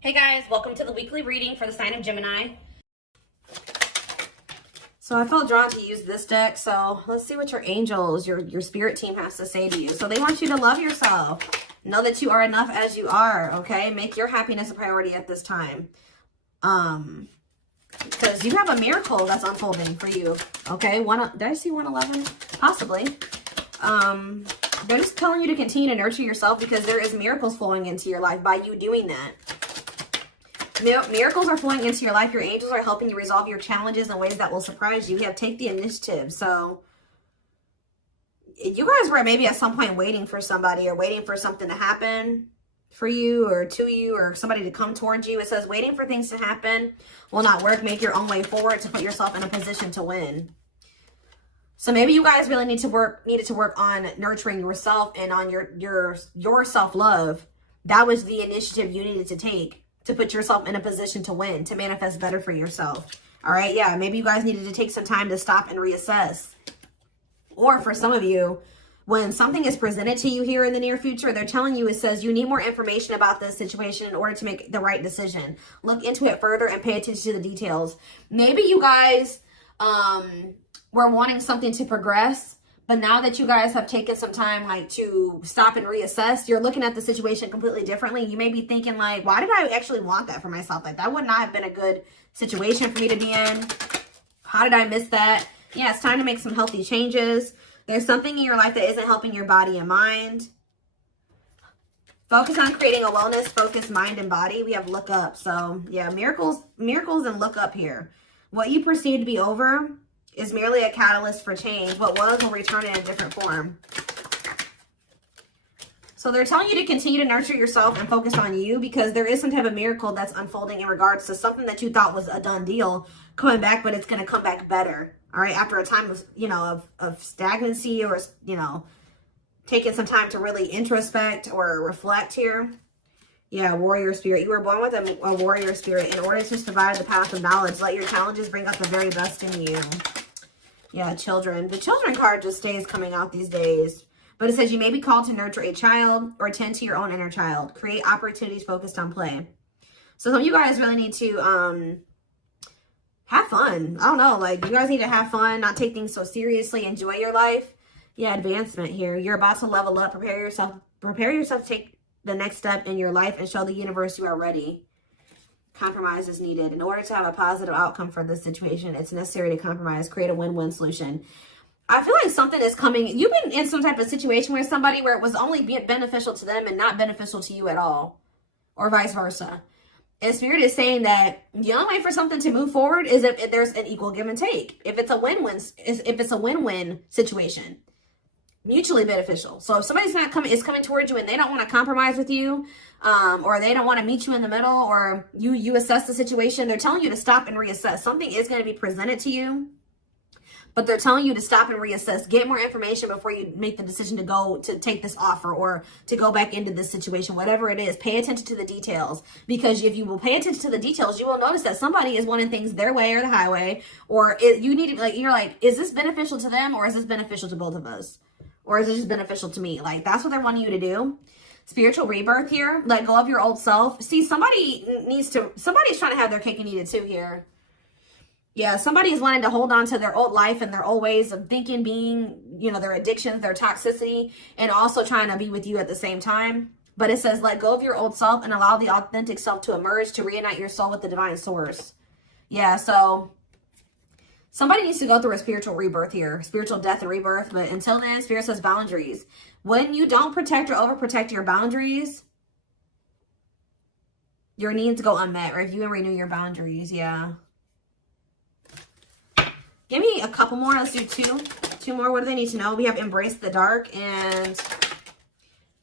Hey guys, welcome to the weekly reading for the sign of Gemini. So I felt drawn to use this deck, so let's see what your angels, your spirit team has to say to you. So they want you to love yourself. Know that you are enough as you are, okay? Make your happiness a priority at this time. Because you have a miracle that's unfolding for you, okay? Did I see 111? Possibly. They're just telling you to continue to nurture yourself because there is miracles flowing into your life by you doing that. Miracles are flowing into your life. Your angels are helping you resolve your challenges in ways that will surprise you. You have take the initiative. So you guys were maybe at some point waiting for somebody or waiting for something to happen for you or to you or somebody to come towards you. It says waiting for things to happen will not work. Make your own way forward to put yourself in a position to win. So maybe you guys really needed to work on nurturing yourself and on your self-love. That was the initiative you needed to take to put yourself in a position to win, to manifest better for yourself. All right, yeah, maybe you guys needed to take some time to stop and reassess. Or for some of you, when something is presented to you here in the near future, they're telling you, it says you need more information about this situation in order to make the right decision. Look into it further and pay attention to the details. Maybe you guys were wanting something to progress, but now that you guys have taken some time like to stop and reassess, you're looking at the situation completely differently. You may be thinking like, why did I actually want that for myself? Like that would not have been a good situation for me to be in. How did I miss that? Yeah, it's time to make some healthy changes. There's something in your life that isn't helping your body and mind. Focus on creating a wellness-focused mind and body. We have look up. So yeah, miracles and look up here. What you perceive to be over is merely a catalyst for change. What was will return in a different form. So they're telling you to continue to nurture yourself and focus on you because there is some type of miracle that's unfolding in regards to something that you thought was a done deal coming back, but it's going to come back better. All right. After a time of, of stagnancy or, taking some time to really introspect or reflect here. Yeah, warrior spirit. You were born with a warrior spirit. In order to survive the path of knowledge, let your challenges bring out the very best in you. Yeah, children. The children card just stays coming out these days. But it says you may be called to nurture a child or tend to your own inner child. Create opportunities focused on play. So some of you guys really need to have fun. I don't know. Like, you guys need to have fun, not take things so seriously. Enjoy your life. Yeah, advancement here. You're about to level up. Prepare yourself to take the next step in your life and show the universe you are ready. Compromise is needed. In order to have a positive outcome for this situation, it's necessary to compromise, create a win-win solution. I feel like something is coming. You've been in some type of situation where somebody where it was only beneficial to them and not beneficial to you at all, or vice versa. And Spirit is saying that the only way for something to move forward is if there's an equal give and take. If it's a win-win situation. Mutually beneficial. So if somebody's is coming towards you and they don't want to compromise with you, or they don't want to meet you in the middle, or you assess the situation, they're telling you to stop and reassess. Something is going to be presented to you, but they're telling you to stop and reassess. Get more information before you make the decision to take this offer or to go back into this situation. Whatever it is, pay attention to the details, because if you will pay attention to the details, you will notice that somebody is wanting things their way or the highway, or you need to you're like, is this beneficial to them or is this beneficial to both of us? Or is it just beneficial to me? Like, that's what they're wanting you to do. Spiritual rebirth here. Let go of your old self. See, somebody's trying to have their cake and eat it too here. Yeah, somebody is wanting to hold on to their old life and their old ways of thinking, being, their addictions, their toxicity, and also trying to be with you at the same time. But it says, let go of your old self and allow the authentic self to emerge, to reunite your soul with the divine source. Yeah, so somebody needs to go through a spiritual rebirth here, spiritual death and rebirth. But until then, Spirit says boundaries. When you don't protect or overprotect your boundaries, your needs go unmet. Review and renew your boundaries. Yeah. Give me a couple more. Let's do two more. What do they need to know? We have embrace the dark and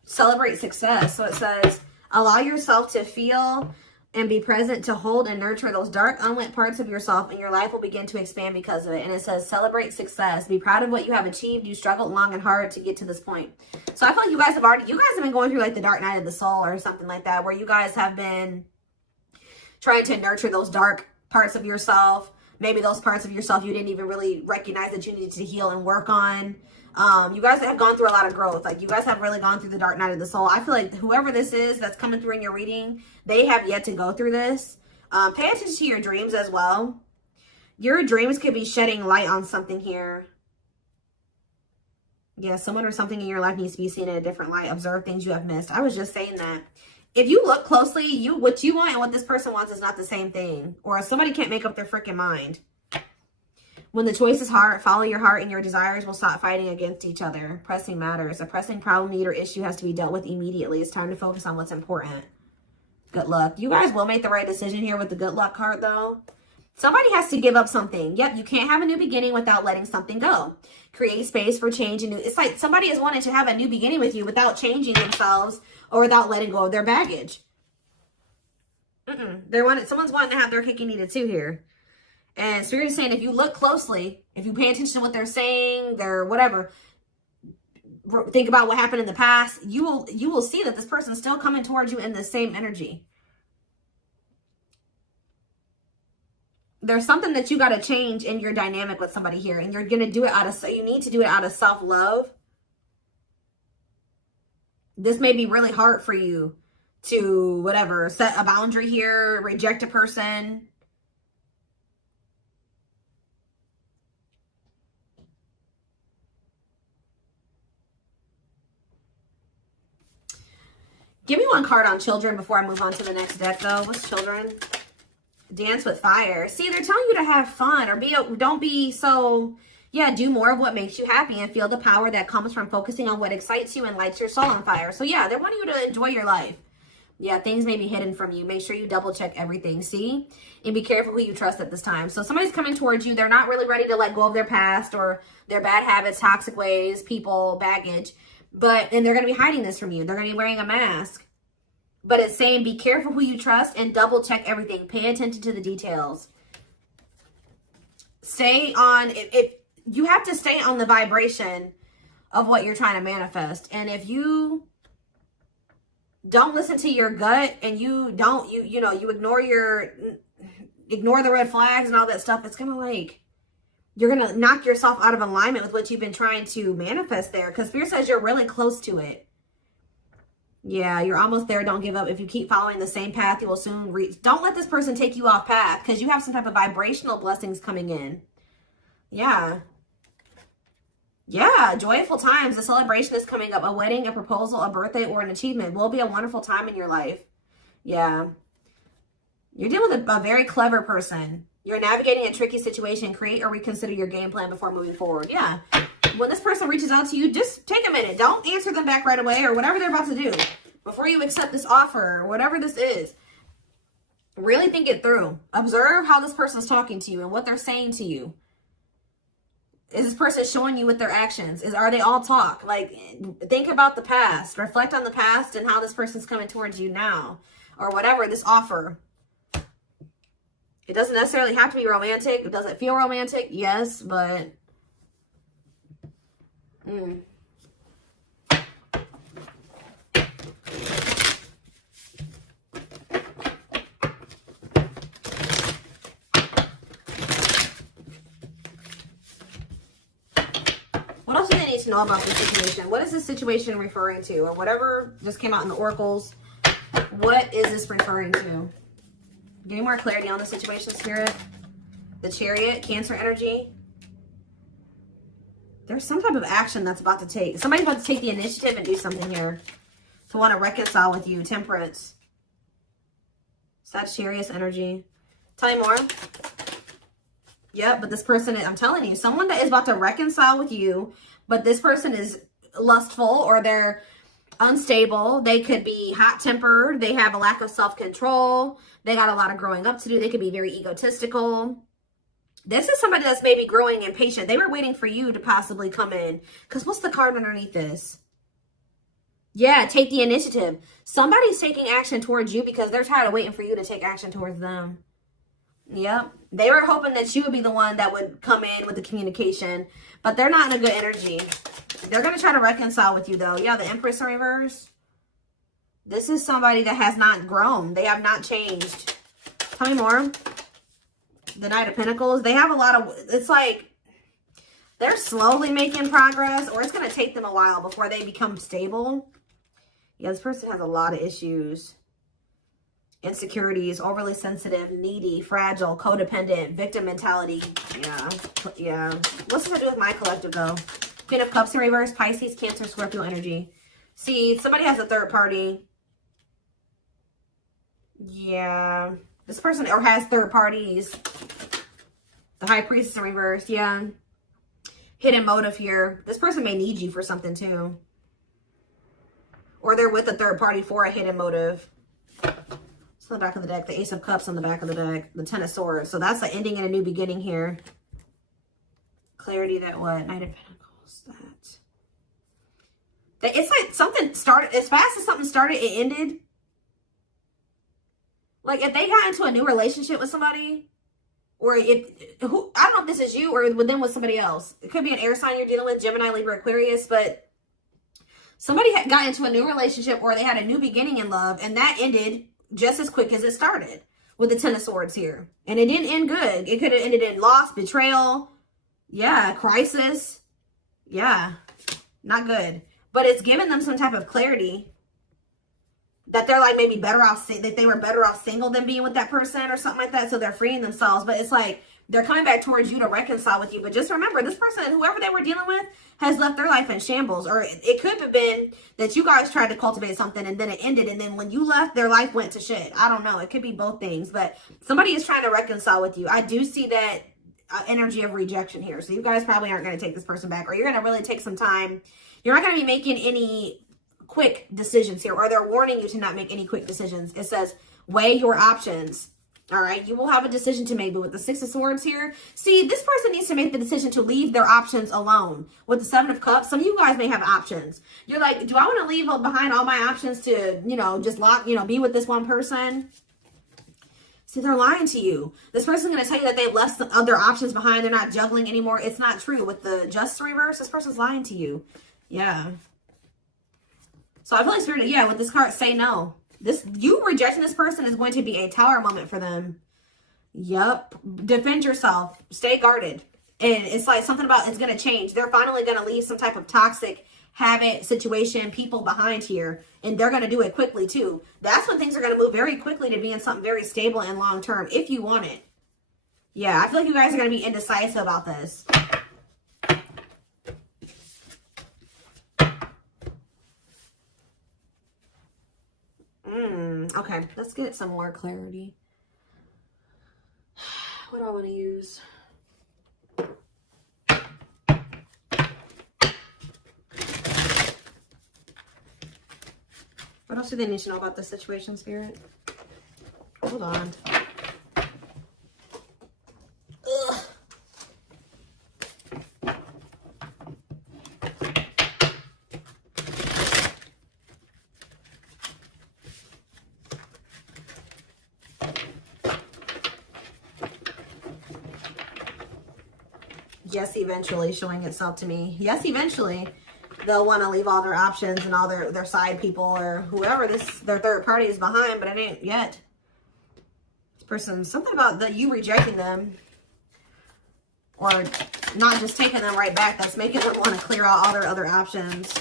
celebrate success. So it says, allow yourself to feel and be present to hold and nurture those dark, unlit parts of yourself, and your life will begin to expand because of it. And it says, celebrate success. Be proud of what you have achieved. You struggled long and hard to get to this point. So I feel like you guys have been going through like the dark night of the soul or something like that, where you guys have been trying to nurture those dark parts of yourself. Maybe those parts of yourself you didn't even really recognize that you needed to heal and work on. You guys have gone through a lot of growth. Like, you guys have really gone through the dark night of the soul. I feel like whoever this is that's coming through in your reading, they have yet to go through this. Pay attention to your dreams as well. Your dreams could be shedding light on something here. Yeah, someone or something in your life needs to be seen in a different light. Observe things you have missed. I was just saying that. If you look closely, what you want and what this person wants is not the same thing. Or somebody can't make up their freaking mind. When the choice is hard, follow your heart and your desires will stop fighting against each other. Pressing matters. A pressing problem, need, or issue has to be dealt with immediately. It's time to focus on what's important. Good luck. You guys will make the right decision here with the good luck card, though. Somebody has to give up something. Yep, you can't have a new beginning without letting something go. Create space for change. And new. It's like somebody is wanting to have a new beginning with you without changing themselves or without letting go of their baggage. Someone's wanting to have their cake and eat it too here. And Spirit is saying, if you look closely, if you pay attention to what they're saying, their whatever, think about what happened in the past, you will see that this person's still coming towards you in the same energy. There's something that you got to change in your dynamic with somebody here, and you're going to do it you need to do it out of self-love. This may be really hard for you to, whatever, set a boundary here, reject a person. Give me one card on children before I move on to the next deck, though. What's children? Dance with fire. See, they're telling you to have fun or don't be so, yeah, do more of what makes you happy and feel the power that comes from focusing on what excites you and lights your soul on fire. So, yeah, they're wanting you to enjoy your life. Yeah, things may be hidden from you. Make sure you double check everything, see? And be careful who you trust at this time. So somebody's coming towards you. They're not really ready to let go of their past or their bad habits, toxic ways, people, baggage. And they're going to be hiding this from you. They're going to be wearing a mask. But it's saying be careful who you trust and double check everything. Pay attention to the details. Stay on, you have to stay on the vibration of what you're trying to manifest. And if you don't listen to your gut and you ignore the red flags and all that stuff, it's going to like, you're going to knock yourself out of alignment with what you've been trying to manifest there. Because Spirit says you're really close to it. Yeah, you're almost there. Don't give up. If you keep following the same path, you will soon reach. Don't let this person take you off path because you have some type of vibrational blessings coming in. Yeah. Yeah, joyful times. A celebration is coming up. A wedding, a proposal, a birthday, or an achievement will be a wonderful time in your life. Yeah. You're dealing with a very clever person. You're navigating a tricky situation. Create or reconsider your game plan before moving forward. Yeah. When this person reaches out to you, just take a minute. Don't answer them back right away or whatever they're about to do. Before you accept this offer or whatever this is, really think it through. Observe how this person's talking to you and what they're saying to you. Is this person showing you with their actions? Are they all talk? Like, think about the past. Reflect on the past and how this person's coming towards you now. Or whatever, this offer. It doesn't necessarily have to be romantic. Does it feel romantic? Yes, but... What else do they need to know about this situation? What is this situation referring to? Or whatever just came out in the oracles. What is this referring to? Give me more clarity on the situation, Spirit. The Chariot, Cancer energy. There's some type of action that's about to take. Somebody's about to take the initiative and do something here. To want to reconcile with you. Temperance. Sagittarius energy. Tell me more. Yep, but this person, I'm telling you, someone that is about to reconcile with you, but this person is lustful or they're unstable. They could be hot-tempered. They have a lack of self-control. They got a lot of growing up to do. They could be very egotistical. This is somebody that's maybe growing impatient. They were waiting for you to possibly come in. Because what's the card underneath this? Yeah, take the initiative. Somebody's taking action towards you because they're tired of waiting for you to take action towards them. Yep. They were hoping that you would be the one that would come in with the communication. But they're not in a good energy. They're going to try to reconcile with you, though. Yeah, the Empress in reverse. This is somebody that has not grown. They have not changed. Tell me more. The Knight of Pentacles. They have a lot of... It's like... They're slowly making progress, or it's going to take them a while before they become stable. Yeah, this person has a lot of issues. Insecurities, overly sensitive, needy, fragile, codependent, victim mentality. Yeah. What's this to do with my collective, though? Queen of Cups in reverse, Pisces, Cancer, Scorpio energy. See, somebody has a third party. Yeah. This person or has third parties. The High Priestess in reverse. Yeah. Hidden motive here. This person may need you for something too. Or they're with a third party for a hidden motive. It's on the back of the deck. The Ace of Cups on the back of the deck. The Ten of Swords. So that's the ending and a new beginning here. Clarity that what? Knight of Pentacles. That. It's like something started. As fast as something started, it ended. Like if they got into a new relationship with somebody. Or I don't know if this is you or with them with somebody else. It could be an air sign you're dealing with, Gemini, Libra, Aquarius, but somebody got into a new relationship or they had a new beginning in love, and that ended just as quick as it started with the Ten of Swords here. And it didn't end good. It could have ended in loss, betrayal, yeah, crisis. Yeah, not good. But it's given them some type of clarity that they're like maybe better off, that they were better off single than being with that person or something like that. So they're freeing themselves. But it's like they're coming back towards you to reconcile with you. But just remember, this person, whoever they were dealing with, has left their life in shambles. Or it could have been that you guys tried to cultivate something and then it ended. And then when you left, their life went to shit. I don't know. It could be both things. But somebody is trying to reconcile with you. I do see that energy of rejection here. So you guys probably aren't going to take this person back. Or you're going to really take some time. You're not going to be making any quick decisions here, or they're warning you to not make any quick decisions. It says weigh your options. All right, you will have a decision to make. But with the Six of Swords here, see, this person needs to make the decision to leave their options alone. With the Seven of Cups, some of you guys may have options. You're like, do I want to leave behind all my options to, just be with this one person? See, they're lying to you. This person's going to tell you that they've left some other options behind. They're not juggling anymore. It's not true. With the Justice reverse, this person's lying to you. Yeah. So I feel like Spirit, yeah, with this card, say no. You rejecting this person is going to be a tower moment for them. Yep. Defend yourself. Stay guarded. And it's like something about it's going to change. They're finally going to leave some type of toxic habit, situation, people behind here. And they're going to do it quickly too. That's when things are going to move very quickly to being something very stable and long term if you want it. Yeah, I feel like you guys are going to be indecisive about this. Okay, let's get some more clarity. What do I want to use? What else do they need to know about this situation, Spirit? Hold on. Ugh. Yes, eventually showing itself to me. Yes, eventually they'll want to leave all their options and all their side people or whoever their third party is behind, but it ain't yet. This person, something about you rejecting them or not just taking them right back, that's making them want to clear out all their other options.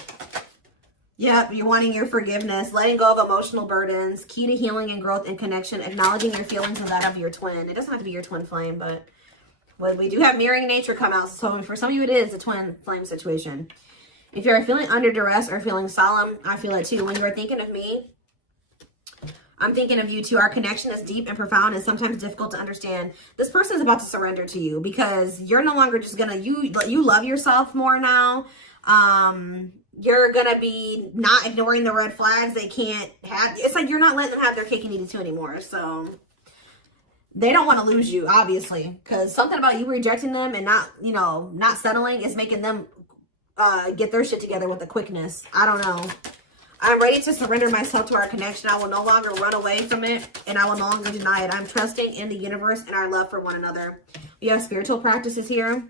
Yep, you're wanting your forgiveness, letting go of emotional burdens, key to healing and growth and connection, acknowledging your feelings and that of your twin. It doesn't have to be your twin flame, but well, we do have mirroring nature come out. So for some of you, it is a twin flame situation. If you're feeling under duress or feeling solemn, I feel it too. When you're thinking of me, I'm thinking of you too. Our connection is deep and profound and sometimes difficult to understand. This person is about to surrender to you because you're no longer just gonna, you love yourself more now. You're gonna be not ignoring the red flags they can't have. It's like you're not letting them have their cake and eat it too anymore. So they don't want to lose you, obviously, because something about you rejecting them and not settling is making them get their shit together with a quickness. I don't know. I'm ready to surrender myself to our connection. I will no longer run away from it, and I will no longer deny it. I'm trusting in the universe and our love for one another. We have spiritual practices here.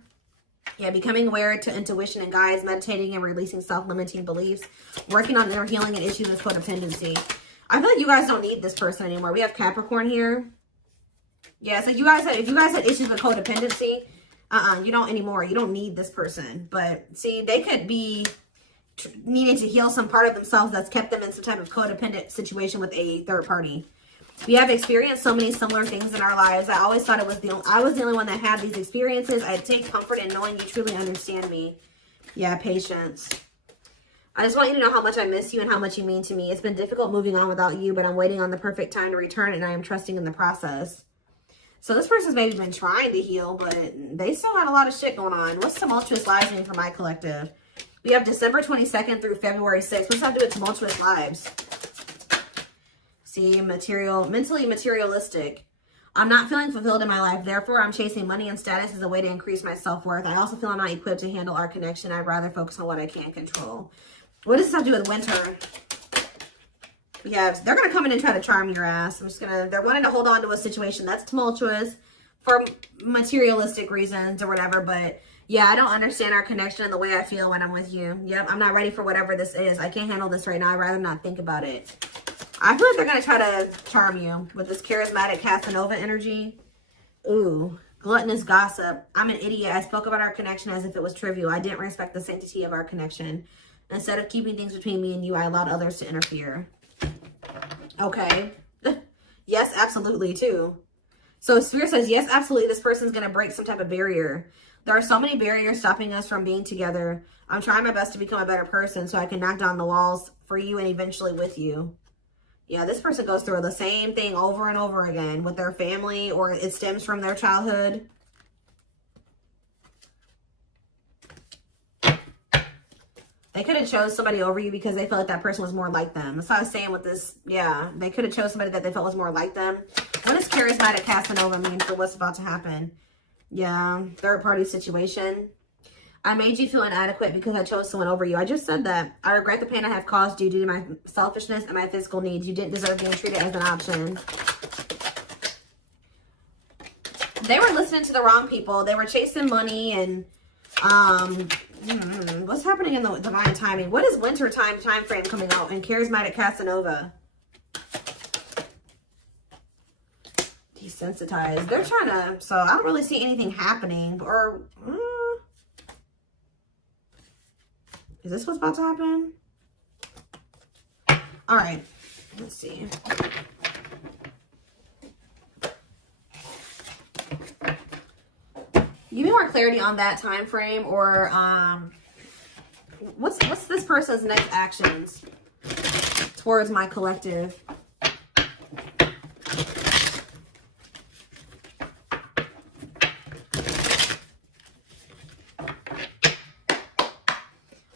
Yeah, becoming aware to intuition and guides, meditating and releasing self-limiting beliefs, working on inner healing and issues of codependency. I feel like you guys don't need this person anymore. We have Capricorn here. Yeah, so if you guys had issues with codependency, You don't anymore. You don't need this person. But see, they could be needing to heal some part of themselves that's kept them in some type of codependent situation with a third party. We have experienced so many similar things in our lives. I always thought I was the only one that had these experiences. I take comfort in knowing you truly understand me. Yeah, patience. I just want you to know how much I miss you and how much you mean to me. It's been difficult moving on without you, but I'm waiting on the perfect time to return, and I am trusting in the process. So this person's maybe been trying to heal, but they still had a lot of shit going on. What's tumultuous lives mean for my collective? We have December 22nd through February 6th. What's that to do with tumultuous lives? See, mentally materialistic. I'm not feeling fulfilled in my life. Therefore, I'm chasing money and status as a way to increase my self-worth. I also feel I'm not equipped to handle our connection. I'd rather focus on what I can control. What does this have to do with winter? Yeah, they're going to come in and try to charm your ass. They're wanting to hold on to a situation that's tumultuous for materialistic reasons or whatever. But yeah, I don't understand our connection and the way I feel when I'm with you. Yep, I'm not ready for whatever this is. I can't handle this right now. I'd rather not think about it. I feel like they're going to try to charm you with this charismatic Casanova energy. Ooh, gluttonous gossip. I'm an idiot. I spoke about our connection as if it was trivial. I didn't respect the sanctity of our connection. Instead of keeping things between me and you, I allowed others to interfere. Okay. Yes, absolutely, too. So Spirit says, yes, absolutely, this person's going to break some type of barrier. There are so many barriers stopping us from being together. I'm trying my best to become a better person so I can knock down the walls for you and eventually with you. Yeah, this person goes through the same thing over and over again with their family, or it stems from their childhood. They could have chose somebody over you because they felt like that person was more like them. That's what I was saying with this. Yeah, they could have chose somebody that they felt was more like them. What does charismatic Casanova mean for what's about to happen? Yeah, third party situation. I made you feel inadequate because I chose someone over you. I just said that. I regret the pain I have caused you due to my selfishness and my physical needs. You didn't deserve being treated as an option. They were listening to the wrong people. They were chasing money and what's happening in the divine timing? What is winter time frame coming out in charismatic Casanova? Desensitized. They're trying to, so I don't really see anything happening. Or is this what's about to happen? All right, let's see. Give me more clarity on that time frame, or what's this person's next actions towards my collective?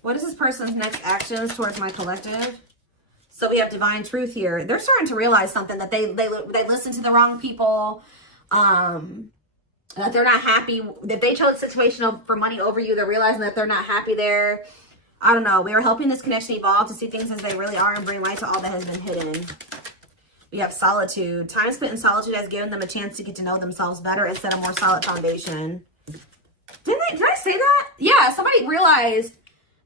What is this person's next actions towards my collective? So we have divine truth here. They're starting to realize something, that they listened to the wrong people. That they're not happy, that they chose a situation for money over you. They're realizing that they're not happy there. I don't know. We are helping this connection evolve to see things as they really are and bring light to all that has been hidden. We have solitude. Time spent in solitude has given them a chance to get to know themselves better and set a more solid foundation. Did I say that? Yeah, somebody realized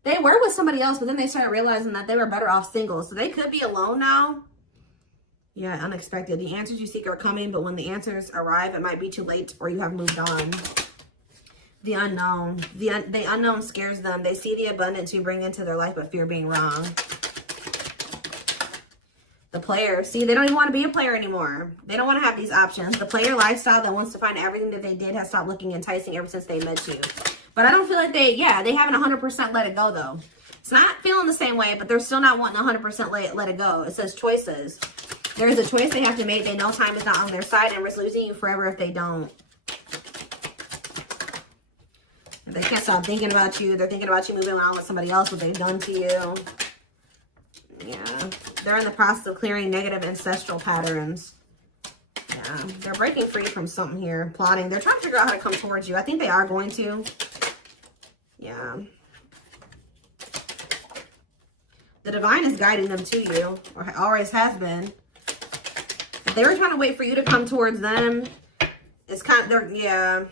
they were with somebody else, but then they started realizing that they were better off single. So they could be alone now. Yeah, unexpected. The answers you seek are coming, but when the answers arrive, it might be too late or you have moved on. The unknown. The unknown scares them. They see the abundance you bring into their life, but fear being wrong. The player. See, they don't even want to be a player anymore. They don't want to have these options. The player lifestyle that wants to find everything that they did has stopped looking enticing ever since they met you. But I don't feel like they haven't 100% let it go, though. It's not feeling the same way, but they're still not wanting 100% let it go. It says choices. There is a choice they have to make. They know time is not on their side and risk losing you forever if they don't. They can't stop thinking about you. They're thinking about you moving on with somebody else, what they've done to you. Yeah. They're in the process of clearing negative ancestral patterns. Yeah. They're breaking free from something here. Plotting. They're trying to figure out how to come towards you. I think they are going to. Yeah. The divine is guiding them to you, or always has been. If they were trying to wait for you to come towards them, it's kind of, yeah.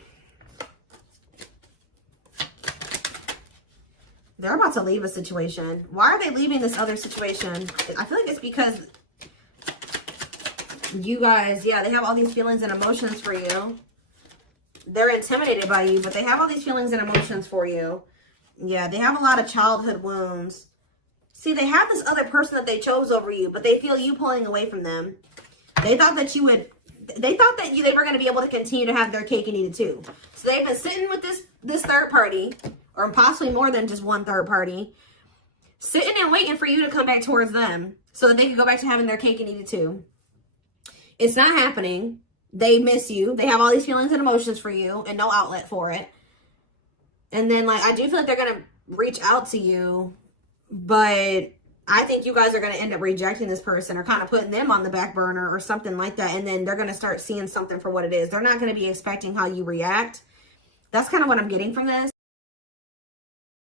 They're about to leave a situation. Why are they leaving this other situation? I feel like it's because you guys, yeah, they have all these feelings and emotions for you. they're intimidated by you, but they have all these feelings and emotions for you. Yeah, they have a lot of childhood wounds. See, they have this other person that they chose over you, but they feel you pulling away from them. They thought that you would, they thought that they were going to be able to continue to have their cake and eat it too. So they've been sitting with this third party, or possibly more than just one third party, sitting and waiting for you to come back towards them so that they can go back to having their cake and eat it too. It's not happening. They miss you. They have all these feelings and emotions for you and no outlet for it. And then, like, I do feel like they're going to reach out to you, but I think you guys are going to end up rejecting this person or kind of putting them on the back burner or something like that. And then they're going to start seeing something for what it is. They're not going to be expecting how you react. That's kind of what I'm getting from this.